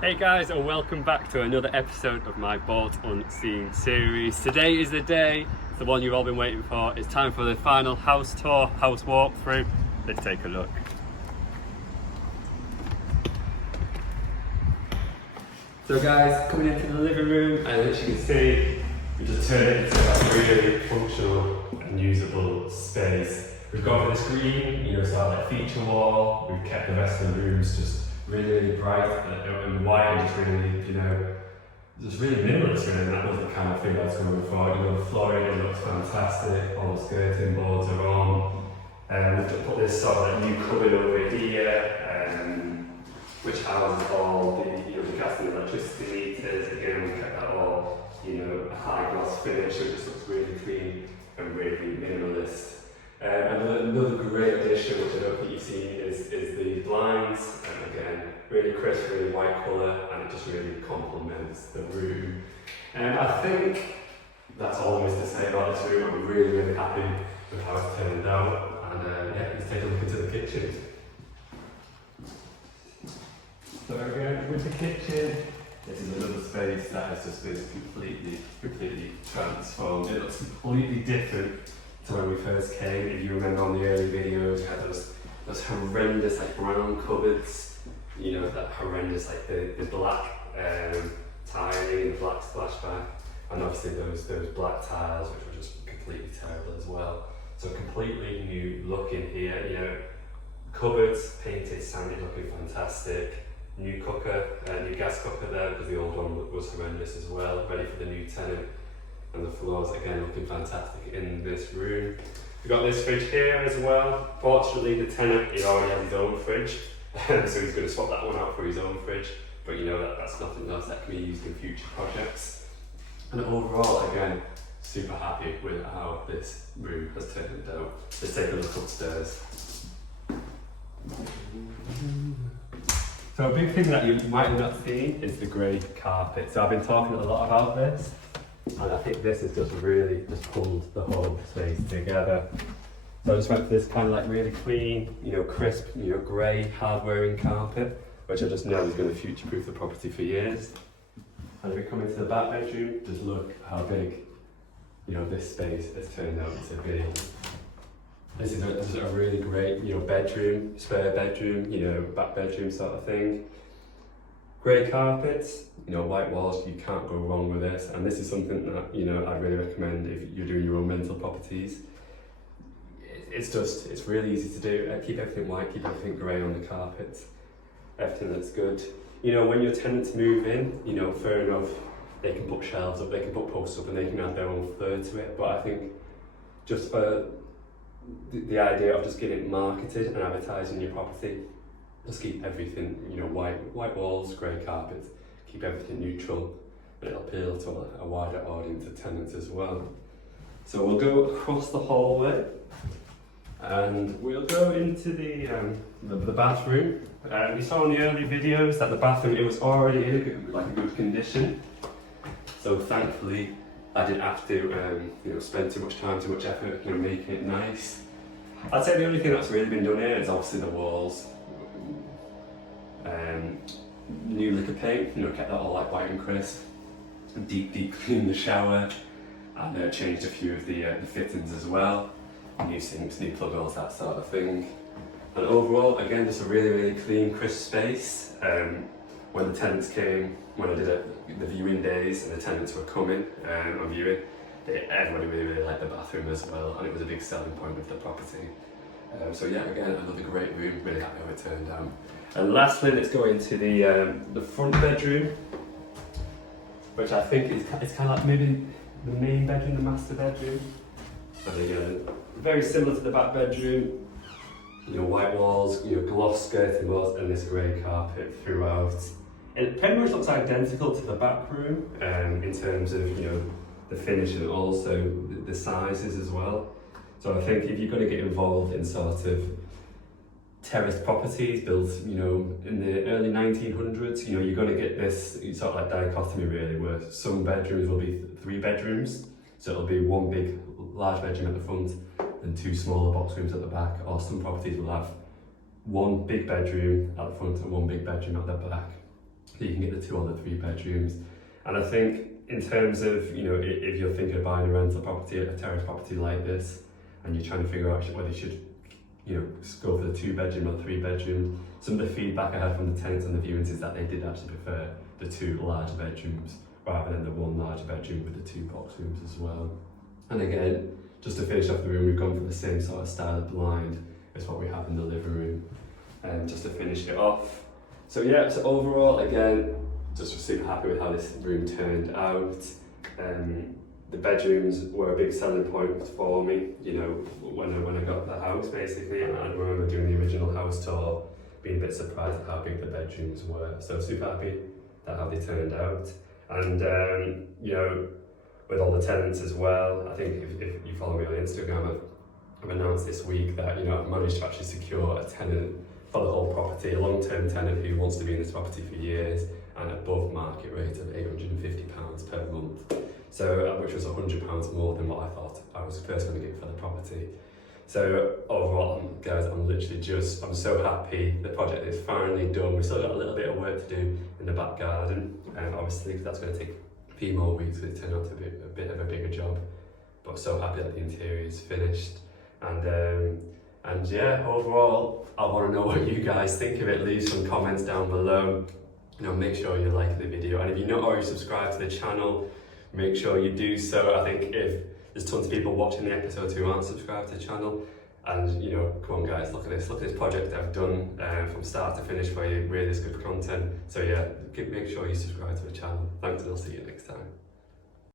Hey guys, and welcome back to another episode of my Bought Unseen series. Today is the day, it's the one you've all been waiting for. It's time for the final house tour, house walkthrough. Let's take a look. So guys, coming into the living room, and as you can see, we just turned it into a really functional and usable space. We've got this green, sort of like feature wall. We've kept the rest of the rooms just really bright and white, and just really minimalist really, and that was the kind of thing I was going for. The flooring looks fantastic, all the skirting boards are on, and we've put this sort of like new cupboard over here, which houses all the gas and electricity meters. Again, we kept that all, a high gloss finish, so it just looks really clean and really minimalist. Another great addition, which I don't think you've seen, is the blinds. And again, really crisp, really white colour, and it just really complements the room. I think that's all there is to say about this room. I'm really happy with how it's turned out. And let's take a look into the kitchen. So again, with the kitchen, this is another space that has just been completely transformed. It looks completely different to when we first came. If you remember on the early videos, we had those horrendous brown cupboards, that horrendous the black tiling, the black splashback, and obviously those black tiles, which were just completely terrible as well. So completely new look in here, cupboards painted, sanded, looking fantastic. New cooker, new gas cooker there, because the old one was horrendous as well, ready for the new tenant. And the floors again looking fantastic in this room. We've got this fridge here as well. Fortunately, the tenant, he already has his own fridge, so he's going to swap that one out for his own fridge. But that's nothing else that can be used in future projects. And overall, again, super happy with how this room has turned out. Let's take a look upstairs. So a big thing that you might have not seen is the grey carpet. So I've been talking a lot about this, and I think this has just really pulled the whole space together. So I just went for this kind of like really clean, crisp, grey, hard-wearing carpet, which I just know is going to future-proof the property for years. And if we come into the back bedroom, just look how big, this space has turned out to be. This is a really great, bedroom, spare bedroom, back bedroom sort of thing. Grey carpets, white walls, you can't go wrong with this. And this is something that, I'd really recommend if you're doing your own rental properties. It's really easy to do. Keep everything white, keep everything grey on the carpet. Everything looks good. When your tenants move in, fair enough, they can put shelves up, they can put posts up, and they can add their own flair to it. But I think just for the idea of just getting it marketed and advertising your property, just keep everything, white walls, grey carpet, keep everything neutral, and it'll appeal to a wider audience of tenants as well. So we'll go across the hallway, and we'll go into the bathroom. We saw in the early videos that the bathroom, it was already in a good condition. So thankfully, I didn't have to spend too much time, too much effort making it nice. I'd say the only thing that's really been done here is obviously the walls. New liquor paint, kept that all white and crisp. Deep cleaned the shower, and changed a few of the fittings as well. New sinks, new plug holes, that sort of thing. And overall, again, just a really clean, crisp space. When the tenants came, when I did the viewing days and the tenants were coming on viewing, everybody really liked the bathroom as well, and it was a big selling point of the property. So yeah, again, another great room, really happy how it turned out. And lastly, let's go into the front bedroom, which I think is kind of like maybe the main bedroom, the master bedroom. And again, very similar to the back bedroom. White walls, gloss skirting walls, and this grey carpet throughout. It pretty much looks identical to the back room in terms of the finish and also the sizes as well. So I think if you're going to get involved in sort of terraced properties built, in the early 1900s, you're going to get this sort of like dichotomy really, where some bedrooms will be 3 bedrooms. So it'll be one big, large bedroom at the front and 2 smaller box rooms at the back, or some properties will have 1 big bedroom at the front and 1 big bedroom at the back. so you can get the 2 or the 3 bedrooms. And I think in terms of, you know, if you're thinking of buying a rental property, a terrace property like this, and you're trying to figure out whether you should, you know, go for the 2 bedroom or 3 bedroom, some of the feedback I had from the tenants and the viewings is that they did actually prefer the 2 larger bedrooms rather than the 1 larger bedroom with the 2 box rooms as well. And again, just to finish off the room, we've gone for the same sort of style of blind as what we have in the living room, and just to finish it off. So yeah, so overall, again, just super happy with how this room turned out. The bedrooms were a big selling point for me, you know, when I got the house basically, and I remember doing the original house tour, being a bit surprised at how big the bedrooms were. So super happy at how they turned out. And you know, with all the tenants as well, I think if you follow me on Instagram, I've announced this week that, you know, I've managed to actually secure a tenant for the whole property, a long-term tenant who wants to be in this property for years, and above market rate of £850 per month. So, which was £100 more than what I thought I was first going to get for the property. So overall, guys, I'm so happy. The project is finally done. We've still got a little bit of work to do in the back garden, and obviously that's going to take a few more weeks because it turned out to be a bit of a bigger job. But so happy that the interior is finished. And yeah, overall, I want to know what you guys think of it. Leave some comments down below. You know, make sure you like the video, and if you're not already subscribed to the channel, make sure you do so. I think if there's tons of people watching the episodes who aren't subscribed to the channel, and you know, come on guys, look at this project I've done from start to finish for you. Really is good content. So yeah, make sure you subscribe to the channel. Thanks, and I'll see you next time.